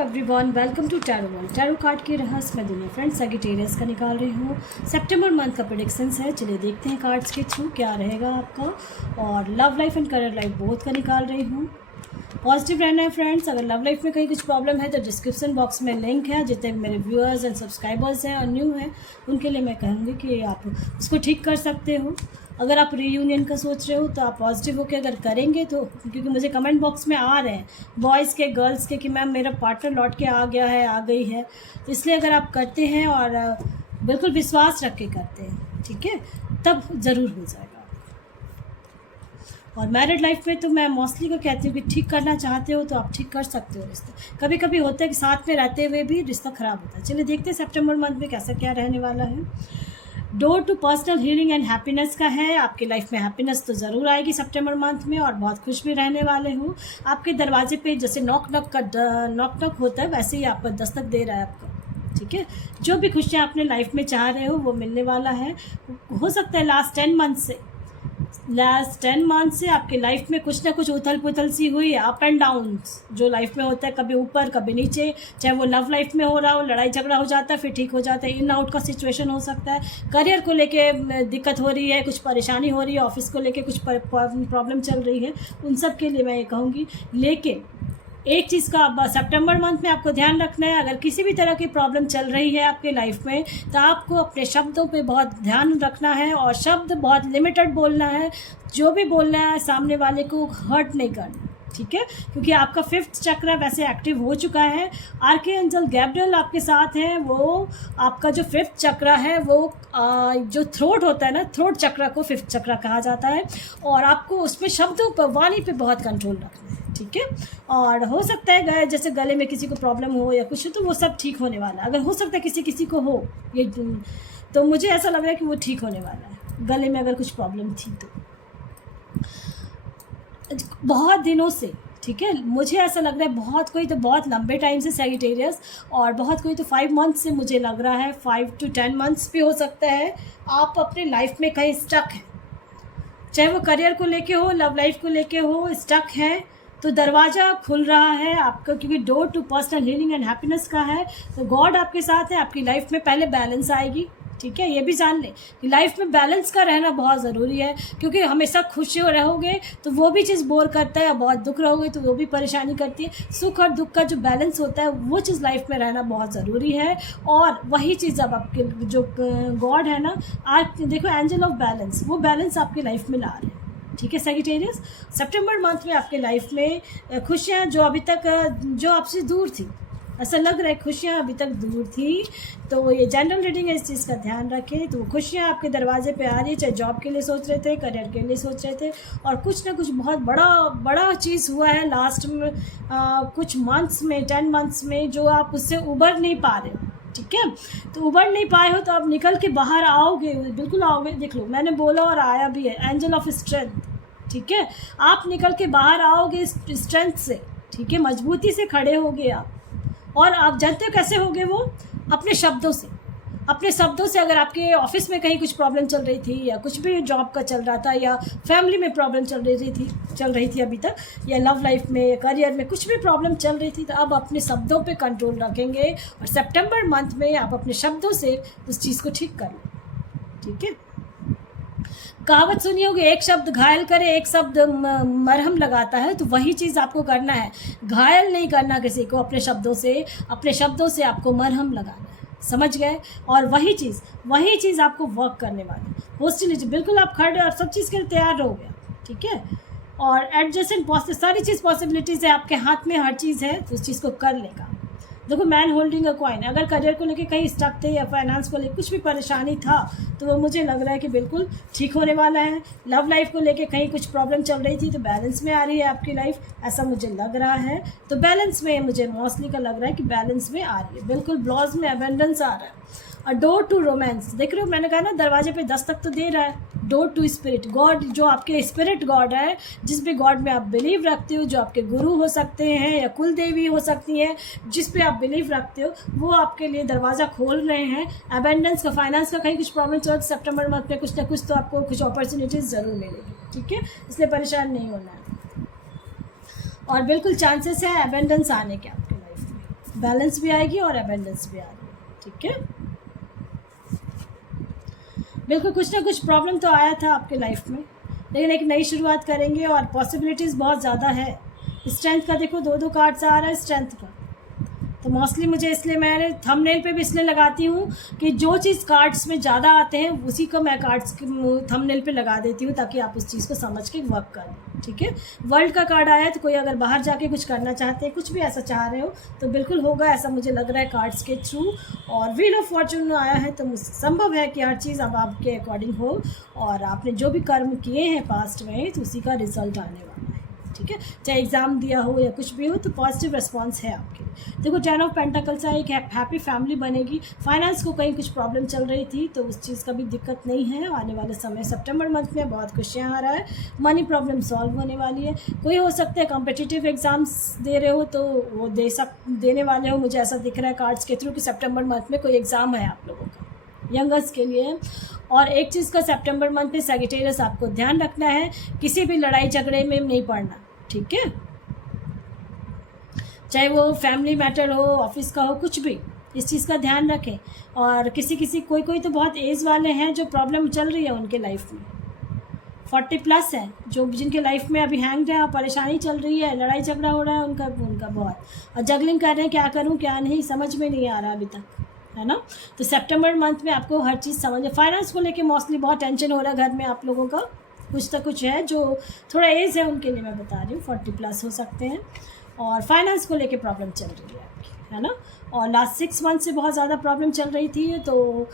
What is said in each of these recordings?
Everyone, welcome to tarot world. Tarot card की रहस्यमय दुनिया फ्रेंड्स, सैजिटेरियस का निकाल रही हूँ। सितंबर मंथ का प्रेडिक्शंस है। चलिए देखते हैं कार्ड्स के थ्रू क्या रहेगा आपका। और love life and career life both का निकाल रही हूँ। पॉजिटिव रहना है फ्रेंड्स। अगर लव लाइफ में कहीं कुछ प्रॉब्लम है तो डिस्क्रिप्शन बॉक्स में लिंक है। जितने मेरे व्यूअर्स एंड सब्सक्राइबर्स हैं और न्यू हैं उनके लिए मैं कहूँगी कि आप उसको ठीक कर सकते हो। अगर आप रीयूनियन का सोच रहे हो तो आप पॉजिटिव होकर अगर करेंगे तो, क्योंकि मुझे कमेंट बॉक्स में आ रहे हैं बॉयज़ के गर्ल्स के कि मैम मेरा पार्टनर लौट के आ गया है, आ गई है। तो इसलिए अगर आप करते हैं और बिल्कुल विश्वास रख के करते हैं, ठीक है, तब ज़रूर हो जाएगा। और मैरिड लाइफ में तो मैं मोस्टली को कहती हूँ कि ठीक करना चाहते हो तो आप ठीक कर सकते हो रिश्ता। कभी कभी होता है कि साथ में रहते हुए भी रिश्ता ख़राब होता है। चलिए देखते हैं सितंबर मंथ में कैसा क्या रहने वाला है। Door to personal healing and happiness का है। आपकी लाइफ में हैप्पीनेस तो ज़रूर आएगी सितंबर मंथ में और बहुत खुश भी रहने वाले हो। आपके दरवाजे पे जैसे नॉक नॉक होता है वैसे ही आपको दस्तक दे रहा है आपको, ठीक है। जो भी खुशियाँ अपने लाइफ में चाह रहे हो वो मिलने वाला है। हो सकता है लास्ट 10 मंथ से आपके लाइफ में कुछ ना कुछ उथल पुथल सी हुई है, अप एंड डाउन जो लाइफ में होता है, कभी ऊपर कभी नीचे। चाहे वो लव लाइफ में हो रहा हो, लड़ाई झगड़ा हो जाता है फिर ठीक हो जाता है, इन आउट का सिचुएशन हो सकता है। करियर को लेके दिक्कत हो रही है, कुछ परेशानी हो रही है, ऑफिस को लेके कुछ प्रॉब्लम चल रही है, उन सब के लिए मैं ये कहूँगी। लेकिन एक चीज़ का सितंबर मंथ में आपको ध्यान रखना है। अगर किसी भी तरह की प्रॉब्लम चल रही है आपके लाइफ में तो आपको अपने शब्दों पे बहुत ध्यान रखना है और शब्द बहुत लिमिटेड बोलना है। जो भी बोलना है सामने वाले को हर्ट नहीं करना, ठीक है, क्योंकि आपका 5th चक्र वैसे एक्टिव हो चुका है। आर्कएंजल गैब्रियल आपके साथ हैं। वो आपका जो 5th चक्र है वो जो थ्रोट होता है ना, थ्रोट चक्र को 5th चक्र कहा जाता है। और आपको उसमें शब्दों पर, वाणी पे बहुत कंट्रोल रखना है, ठीक है। और हो सकता है जैसे गले में किसी को प्रॉब्लम हो या कुछ हो तो वो सब ठीक होने वाला है। अगर हो सकता है किसी को हो ये, तो मुझे ऐसा लग रहा है कि वो ठीक होने वाला है। गले में अगर कुछ प्रॉब्लम थी तो बहुत दिनों से, ठीक है, मुझे ऐसा लग रहा है बहुत कोई तो बहुत लंबे टाइम से सैजिटेरियस, और बहुत कोई तो 5 मंथ से मुझे लग रहा है, 5 to 10 मंथ्स भी हो सकता है। आप अपने लाइफ में कहीं स्टक हैं, चाहे वो करियर को लेके हो, लव लाइफ को लेके हो, स्टक है तो दरवाज़ा खुल रहा है आपका, क्योंकि door to personal healing and happiness का है। तो गॉड आपके साथ है। आपकी लाइफ में पहले बैलेंस आएगी, ठीक है। ये भी जान लें कि लाइफ में बैलेंस का रहना बहुत ज़रूरी है, क्योंकि हमेशा खुश रहोगे तो वो भी चीज़ बोर करता है, और बहुत दुख रहोगे तो वो भी परेशानी करती है। सुख और दुख का जो बैलेंस होता है वो चीज़ लाइफ में रहना बहुत ज़रूरी है। और वही चीज़ अब आपके जो गॉड है ना, आज देखो एंजल ऑफ बैलेंस, वो बैलेंस आपकी लाइफ में ला रहे हैं, ठीक है। सैजिटेरियस, सितंबर मंथ में आपके लाइफ में खुशियाँ जो अभी तक जो आपसे दूर थी, ऐसा लग रहा है खुशियाँ अभी तक दूर थी, तो ये जनरल रीडिंग है, इस चीज़ का ध्यान रखें। तो खुशियाँ आपके दरवाजे पे आ रही है, चाहे जॉब के लिए सोच रहे थे, करियर के लिए सोच रहे थे, और कुछ ना कुछ बहुत बड़ा चीज़ हुआ है लास्ट में कुछ मंथ्स में, 10 मंथ्स में, जो आप उससे उबर नहीं पा रहे हो, ठीक है। तो उबर नहीं पाए हो तो आप निकल के बाहर आओगे, बिल्कुल आओगे। देख लो, मैंने बोला और आया भी है, एंजल ऑफ स्ट्रेंथ, ठीक है। आप निकल के बाहर आओगे स्ट्रेंथ से, ठीक है, मजबूती से खड़े होगे आप। और आप जानते हो कैसे होगे वो? अपने शब्दों से। अपने शब्दों से। अगर आपके ऑफिस में कहीं कुछ प्रॉब्लम चल रही थी, या कुछ भी जॉब का चल रहा था, या फैमिली में प्रॉब्लम चल रही थी अभी तक, या लव लाइफ में या करियर में कुछ भी प्रॉब्लम चल रही थी, तो अब अपने शब्दों पे कंट्रोल रखेंगे और सितंबर मंथ में आप अपने शब्दों से उस चीज़ को ठीक कर लें, ठीक है। कहावत सुनी होगी, एक शब्द घायल करे, एक शब्द मरहम लगाता है। तो वही चीज़ आपको करना है, घायल नहीं करना किसी को, अपने शब्दों से आपको मरहम लगाना है, समझ गए। और वही चीज़ आपको वर्क करने वाली पॉजिटिविटी, बिल्कुल आप खड़े और सब चीज़ के लिए तैयार रहोगे, ठीक है। और एडजस्टेंट सारी चीज़ पॉसिबिलिटीज़ है आपके हाथ में, हर चीज़ है, तो उस चीज़ को कर लेगा। देखो, मैन होल्डिंग अ कॉइन, अगर करियर को लेके कहीं स्टक थे या फाइनेंस को लेकर कुछ भी परेशानी था तो वो मुझे लग रहा है कि बिल्कुल ठीक होने वाला है। लव लाइफ को लेके कहीं कुछ प्रॉब्लम चल रही थी तो बैलेंस में आ रही है आपकी लाइफ, ऐसा मुझे लग रहा है। तो बैलेंस में मुझे मोस्टली का लग रहा है कि बैलेंस में आ रही है, बिल्कुल ब्लॉज में अबेंडेंस आ रहा है। और डोर टू रोमांस, देख रहे हो, मैंने कहा ना दरवाजे पे दस्तक तो दे रहा है। डोर टू स्पिरिट, गॉड जो आपके स्पिरिट गॉड है, जिस भी गॉड में आप बिलीव रखते हो, जो आपके गुरु हो सकते हैं या कुल देवी हो सकती हैं, जिस पे आप बिलीव रखते हो, वो आपके लिए दरवाज़ा खोल रहे हैं। अबेंडेंस का, फाइनेंस का कहीं कुछ प्रॉब्लम चल, सितंबर मंथ में कुछ ना कुछ तो आपको कुछ अपॉर्चुनिटीज़ ज़रूर मिलेगी, ठीक है, इसलिए परेशान नहीं होना है। और बिल्कुल चांसेस है अबेंडेंस आने के आपके लाइफ में, बैलेंस भी आएगी और अबेंडेंस भी आ रही है, ठीक है। बिल्कुल कुछ ना कुछ प्रॉब्लम तो आया था आपके लाइफ में, लेकिन एक नई शुरुआत करेंगे और पॉसिबिलिटीज़ बहुत ज़्यादा है। स्ट्रेंथ का देखो 2 कार्ड्स आ रहा है स्ट्रेंथ का, तो मोस्टली मुझे इसलिए मैंने थंबनेल पे भी इसलिए लगाती हूँ कि जो चीज़ कार्ड्स में ज़्यादा आते हैं उसी को मैं कार्ड्स थंबनेल पे लगा देती हूँ, ताकि आप उस चीज़ को समझ के वर्क करें, ठीक है। वर्ल्ड का कार्ड आया है, तो कोई अगर बाहर जाके कुछ करना चाहते हैं, कुछ भी ऐसा चाह रहे हो तो बिल्कुल होगा, ऐसा मुझे लग रहा है कार्ड्स के थ्रू। और व्हील ऑफ फॉर्चून आया है, तो संभव है कि हर चीज़ अब आपके अकॉर्डिंग हो, और आपने जो भी कर्म किए हैं पास्ट में तो उसी का रिजल्ट आने वाला है, ठीक है। चाहे एग्ज़ाम दिया हो या कुछ भी हो, तो पॉजिटिव रिस्पांस है आपके। देखो 10 ऑफ पेंटाकल्स है, एक हैप्पी फैमिली बनेगी। फाइनेंस को कहीं कुछ प्रॉब्लम चल रही थी, तो उस चीज़ का भी दिक्कत नहीं है। आने वाले समय सितंबर मंथ में बहुत खुशियाँ आ रहा है, मनी प्रॉब्लम सॉल्व होने वाली है। कोई हो सकता है कॉम्पिटिटिव एग्ज़ाम्स दे रहे हो, तो वो देने वाले हो, मुझे ऐसा दिख रहा है कार्ड्स के थ्रू कि सितंबर मंथ में कोई एग्ज़ाम है आप लोगों का, यंगर्स के लिए। और एक चीज़ का सितंबर मंथ में सैजिटेरियस आपको ध्यान रखना है, किसी भी लड़ाई झगड़े में नहीं पड़ना, ठीक है। चाहे वो फैमिली मैटर हो, ऑफिस का हो, कुछ भी, इस चीज़ का ध्यान रखें। और कोई तो बहुत एज वाले हैं जो प्रॉब्लम चल रही है उनके लाइफ में, 40+ है, जो जिनके लाइफ में अभी हैंग्ड है और परेशानी चल रही है, लड़ाई झगड़ा हो रहा है उनका बहुत, और जगलिंग कर रहे हैं क्या करूं क्या नहीं, समझ में नहीं आ रहा अभी तक, है ना। तो सितंबर मंथ में आपको हर चीज़ समझ। फाइनेंस को लेके मोस्टली बहुत टेंशन हो रहा है घर में आप लोगों का, कुछ तो कुछ है, जो थोड़ा एज है उनके लिए मैं बता रही हूँ, 40+ हो सकते हैं, और फाइनेंस को लेके प्रॉब्लम चल रही है आपकी, है ना। और लास्ट 6 मंथ से बहुत ज़्यादा प्रॉब्लम चल रही थी, तो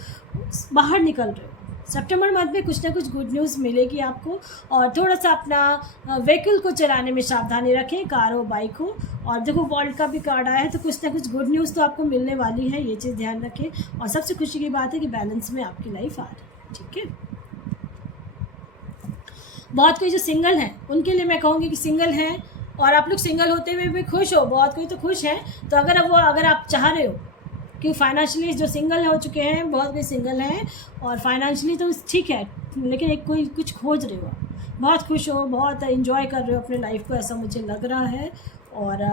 बाहर निकल रहे हो। सितंबर मंथ में कुछ ना कुछ गुड न्यूज़ मिलेगी आपको। और थोड़ा सा अपना व्हीकल को चलाने में सावधानी रखें, कार हो बाइक हो। और देखो वर्ल्ड का भी कार्ड आया है, तो कुछ ना कुछ गुड न्यूज़ तो आपको मिलने वाली है, ये चीज़ ध्यान रखें। और सबसे खुशी की बात है कि बैलेंस में आपकी लाइफ आ रही है, ठीक है। बहुत कोई जो सिंगल हैं उनके लिए मैं कहूँगी कि सिंगल हैं और आप लोग सिंगल होते हुए भी खुश हो, बहुत कोई तो खुश है। तो अगर आप चाह रहे हो कि फाइनेंशियली जो सिंगल हो चुके हैं, बहुत कोई सिंगल हैं और फाइनेंशियली तो ठीक है, लेकिन एक कोई कुछ खोज रहे हो, बहुत खुश हो, बहुत इन्जॉय कर रहे हो अपने लाइफ को, ऐसा मुझे लग रहा है। और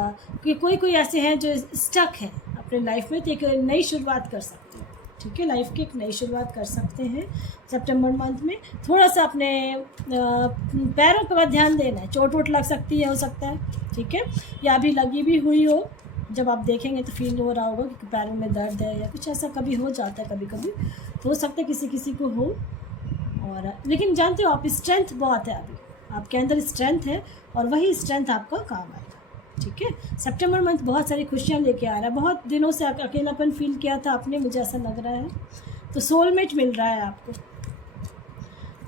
कि कोई ऐसे हैं जो स्टक हैं अपने लाइफ में, तो एक नई शुरुआत कर सकते हैं, ठीक है। लाइफ की एक नई शुरुआत कर सकते हैं सितंबर मंथ में। थोड़ा सा अपने पैरों पर ध्यान देना है, चोट वोट लग सकती है, हो सकता है, ठीक है, या अभी लगी भी हुई हो, जब आप देखेंगे तो फील हो रहा होगा कि पैरों में दर्द है या कुछ ऐसा कभी हो जाता है, कभी कभी तो हो सकता है किसी को हो। और लेकिन जानते हो आप, स्ट्रेंथ बहुत है अभी आपके अंदर, स्ट्रेंथ है और वही स्ट्रेंथ आपका काम आएगा, ठीक है। सितंबर मंथ बहुत सारी खुशियाँ लेके आ रहा है। बहुत दिनों से अकेलापन फील किया था आपने, मुझे ऐसा लग रहा है, तो सोलमेट मिल रहा है आपको,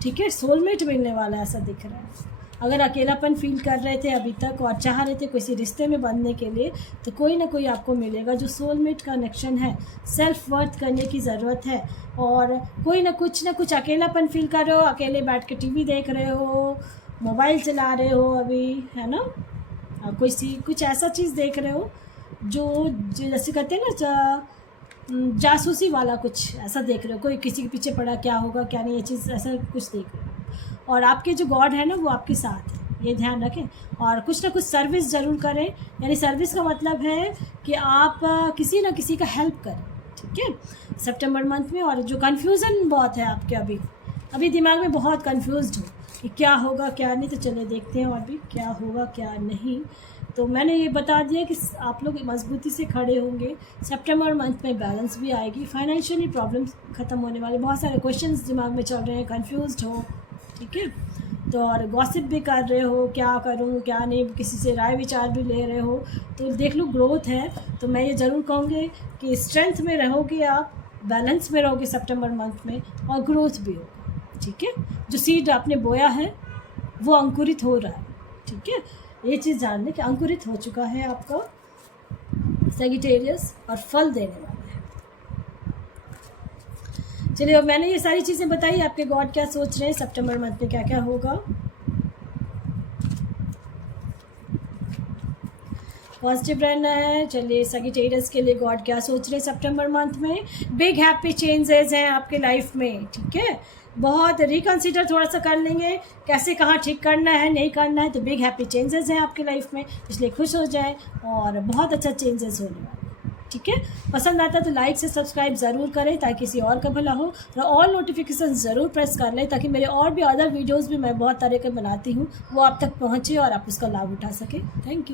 ठीक है, सोलमेट मिलने वाला है ऐसा दिख रहा है। अगर अकेलापन फील कर रहे थे अभी तक और चाह रहे थे किसी रिश्ते में बनने के लिए, तो कोई ना कोई आपको मिलेगा जो सोलमेट कनेक्शन है। सेल्फ वर्थ करने की ज़रूरत है। और कोई ना कुछ अकेलापन फील कर रहे हो, अकेले बैठ के टीवी देख रहे हो, मोबाइल चला रहे हो अभी, है ना, कुछ ऐसा चीज़ देख रहे हो जो जैसे कहते हैं ना जासूसी वाला, कुछ ऐसा देख रहे हो, कोई किसी के पीछे पड़ा, क्या होगा क्या नहीं, ये चीज़ ऐसा कुछ देख रहे हो। और आपके जो गॉड है ना वो आपके साथ है, ये ध्यान रखें। और कुछ ना कुछ सर्विस ज़रूर करें, यानी सर्विस का मतलब है कि आप किसी ना किसी का हेल्प करें, ठीक है, सितंबर मंथ में। और जो कन्फ्यूज़न बहुत है आपके अभी दिमाग में बहुत कन्फ्यूज्ड हो कि क्या होगा क्या नहीं, तो चलिए देखते हैं और भी क्या होगा क्या नहीं। तो मैंने ये बता दिया कि आप लोग मजबूती से खड़े होंगे, सितंबर मंथ में बैलेंस भी आएगी, फाइनेंशियली प्रॉब्लम्स ख़त्म होने वाले, बहुत सारे क्वेश्चंस दिमाग में चल रहे हैं, कन्फ्यूज्ड हो, ठीक है। तो और गॉसिप भी कर रहे हो, क्या करूँ क्या नहीं, किसी से राय विचार भी ले रहे हो, तो देख लो ग्रोथ है। तो मैं ये ज़रूर कहूँगी कि स्ट्रेंथ में रहोगे आप, बैलेंस में रहोगे सितंबर मंथ में, और ग्रोथ भी होगा, ठीक है। जो सीड आपने बोया है वो अंकुरित हो रहा है, ठीक है। ये चीज़ जान लें कि अंकुरित हो चुका है आपका सैजिटेरियस और फल देने वाला है। चलिए, अब मैंने ये सारी चीज़ें बताई, आपके गॉड क्या सोच रहे हैं, सितंबर मंथ में क्या क्या होगा। पॉजिटिव रहना है। चलिए, सैजिटेरियस के लिए गॉड क्या सोच रहे हैं सितंबर मंथ में। बिग हैप्पी चेंजेस हैं आपके लाइफ में, ठीक है। बहुत रिकन्सिडर थोड़ा सा कर लेंगे, कैसे कहाँ ठीक करना है नहीं करना है, तो बिग हैप्पी चेंजेस हैं आपकी लाइफ में, इसलिए खुश हो जाए और बहुत अच्छा चेंजेस होने वाला है, ठीक है। पसंद आता है तो लाइक से सब्सक्राइब ज़रूर करें ताकि किसी और का भला हो, और ऑल नोटिफिकेशन ज़रूर प्रेस कर लें ताकि मेरे और भी अदर वीडियोज़ भी मैं बहुत तरह के बनाती हूँ वो आप तक पहुँचे और आप उसका लाभ उठा सकें। Thank you.